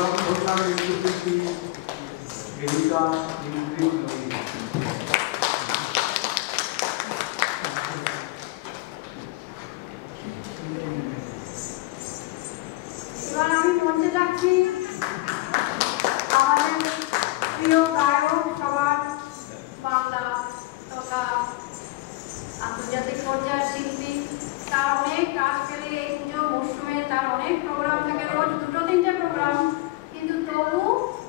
Programme করলাম নৃত্যশিল্পী areca ইন্দ্রিত নদী। এবার আমি মঞ্চে যাচ্ছি আমাদের প্রিয় গায়ক, সবার বাংলা তথা আন্তর্জাতিক পর্যায়ের শিল্পী। তার অনেক কাজ পেলে এই পুজো মরশুমে তার অনেক প্রোগ্রাম থাকে, রোজ 2-3টে প্রোগ্রাম, কিন্তু তবু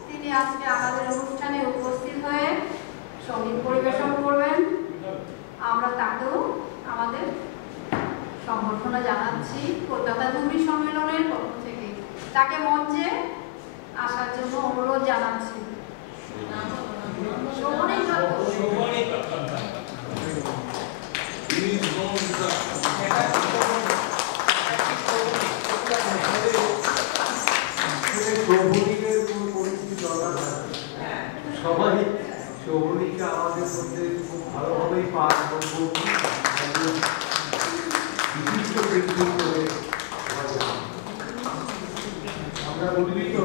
তিনি আজকে আমাদের অনুষ্ঠানে উপস্থিত হয়ে সঙ্গীত পরিবেশন করবেন। আমরা তাকেও আমাদের সম্বর্ধনা জানাচ্ছি কলকাতা ধুবড়ি সম্মেলনের পক্ষ থেকে। তাকে মঞ্চে আসার জন্য অনুরোধ জানাচ্ছি। সবাই শোভনীকে আমাদের মধ্যে খুব ভালোভাবেই পাঠ করব, বিশিষ্ট ব্যক্তি করে আমরা উদ্বিগ্ন।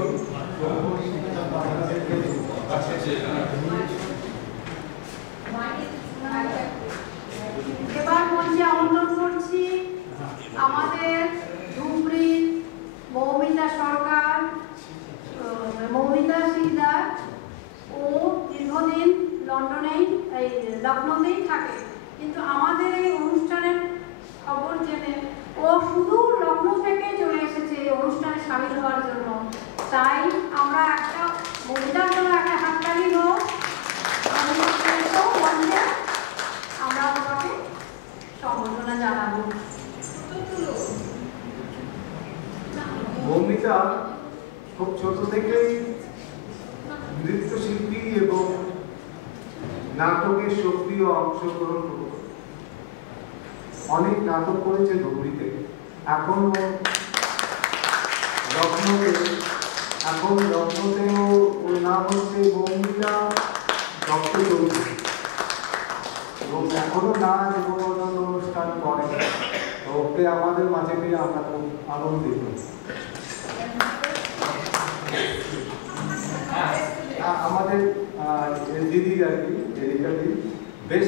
এবার মঞ্চে আমন্ত্রণ করছি আমাদের ধুবড়ির মৌমিতা সরকার, মৌমিতা সিকদার। ও দীর্ঘদিন লখনৌতেই থাকে, কিন্তু আমাদের এই অনুষ্ঠানের খবর জেনে ও শুধু লখনৌ থেকে চলে এসেছে এই অনুষ্ঠানে সামিল হওয়ার জন্য। তাই আমরা একটা মহিলার জন্য একটা হাততালি হোক। আমরা তোমাকে সম্বর্ধনা জানাবো। মৌমিতা খুব ছোট থেকেই নৃত্যশিল্পী এবং নাটকে সক্রিয় অংশগ্রহণ করে অনেক নাটক করেছে ধুবড়িতে। এখন লখনৌতেও ওর নাম হচ্ছে মৌমিতা দত্ত চৌধুরী এবং এখনো নাচ এবং অন্যান্য অনুষ্ঠান করে। তো ওকে আমাদের মাঝে পেয়ে আমরা খুব আনন্দিত। আমাদের দিদি আর কি এরিকা দিদি বেশ